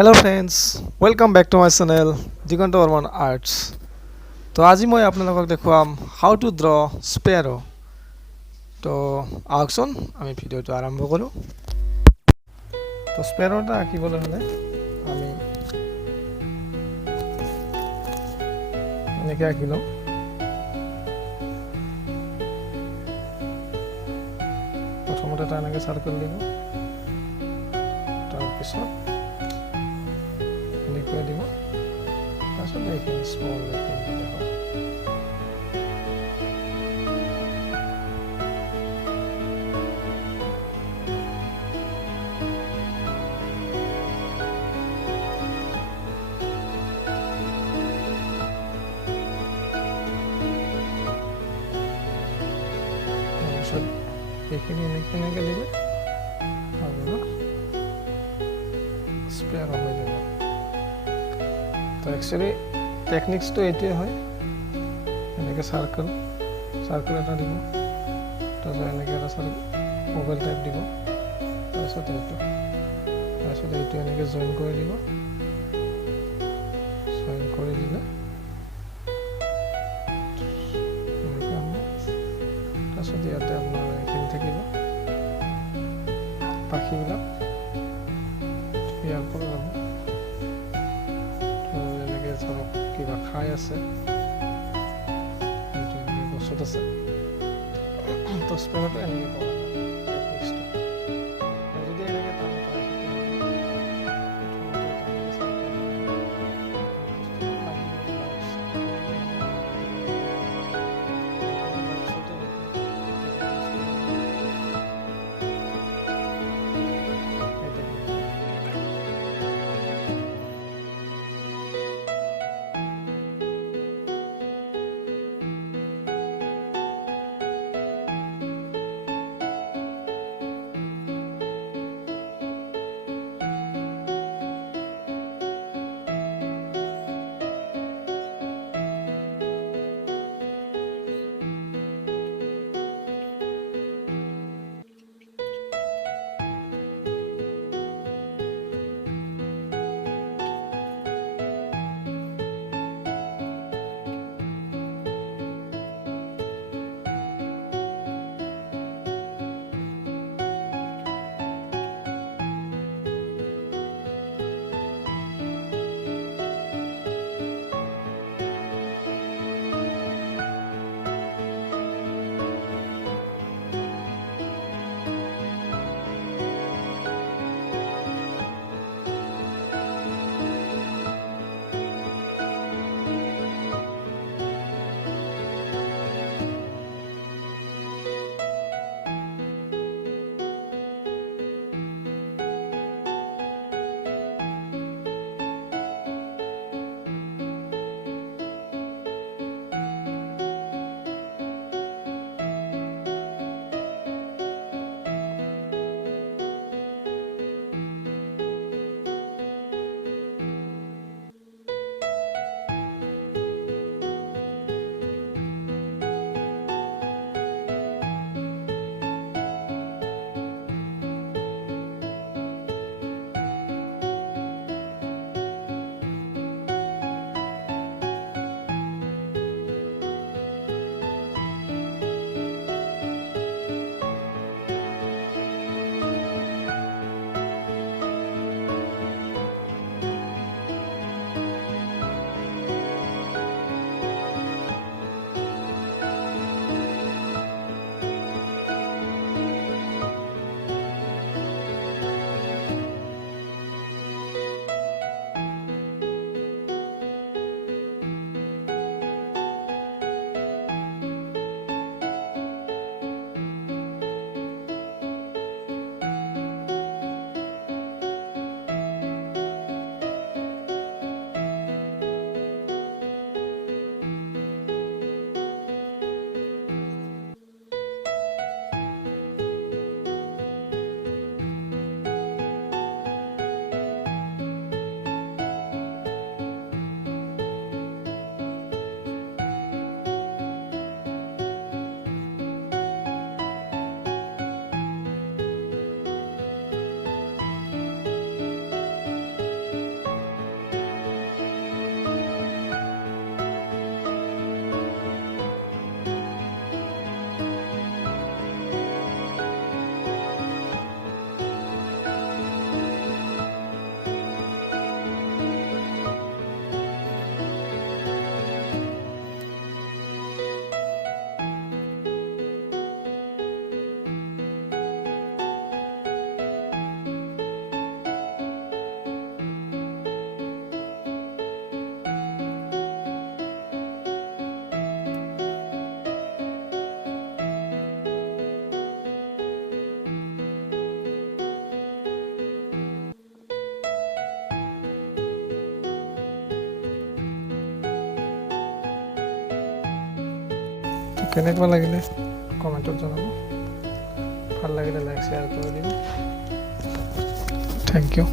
Hello' friends, welcome back to my channel Diganta Barman arts. তো আজি মই আপোনালোকক দেখুৱাম হাউ টু ড্ৰ স্পেৰ'। তো আহকচোন আমি ভিডিঅ'টো আৰম্ভ কৰোঁ। তো স্পেৰ' এটা আঁকিবলৈ হ'লে আমি এনেকৈ আঁকি লওঁ। প্ৰথমতে এটা এনেকৈ চাৰ্কেল দিব, তাৰপিছত এনেকৈ দিব, তাৰপিছত এইখিনি স্মল এইখিনি দিলে হ'ল। তাৰপিছত এইখিনি এনেকৈ এনেকৈ দিলে আপোনাৰ স্পেয়াৰ হৈ যাব। তো একচুৱেলি টেকনিক্সটো এইটোৱে হয়, এনেকৈ চাৰ্কেল এটা দিব, তাৰপিছত এনেকৈ এটা অভেল টাইপ দিব, তাৰপিছত এইটো এনেকৈ জইন কৰি দিব। জইন কৰি দিলে এনেকৈ হ'ব। তাৰপিছত ইয়াতে আপোনাৰ এইখিনি থাকিব, পাখিবিলাক ইয়াৰ পৰা যাব। এনেকৈ ধৰক কিবা খাই আছে, এইটো এনেকৈ গছত আছে। তো স্পেৰটো এনেকৈ কৰা যায় টেকনিক্সটো। যদি এনেকৈ টান কৰে কেনেকুৱা লাগিলে কমেণ্টত জনাব, ভাল লাগিলে লাইক শ্বেয়াৰ কৰি দিব। Thank U.